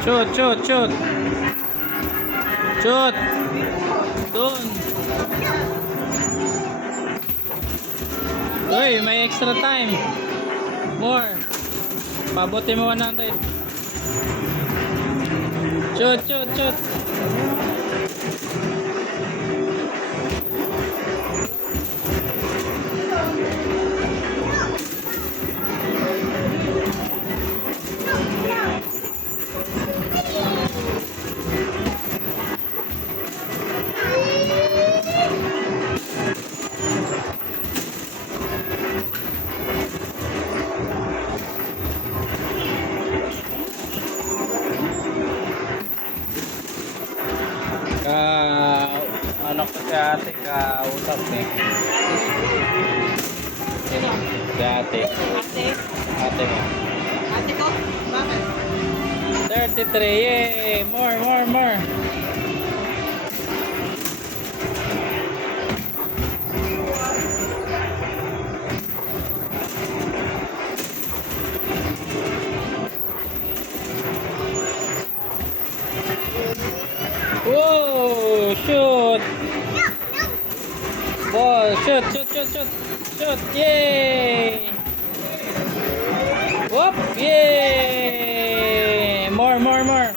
Shoot, shoot, shoot. Shoot. Doon. Uy, may extra time. More. Pabuti mo 100. Shoot, shoot, shoot. Ano kasi ate kausap eh. Sino? Si ate. Ate? Ate mo. Ate ko? Bakit? 33. Yay! More, more, more. Whoa! Shoot! Ball! Shoot! Shoot! Shoot! Shoot! Shoot! Yay! Whoop! Yay! More! More! More!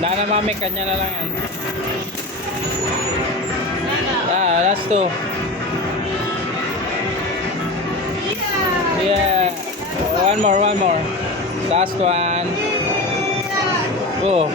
Dana mami, kanya na lang yan. Last two. Yeah. One more, one more. Last one. Oh.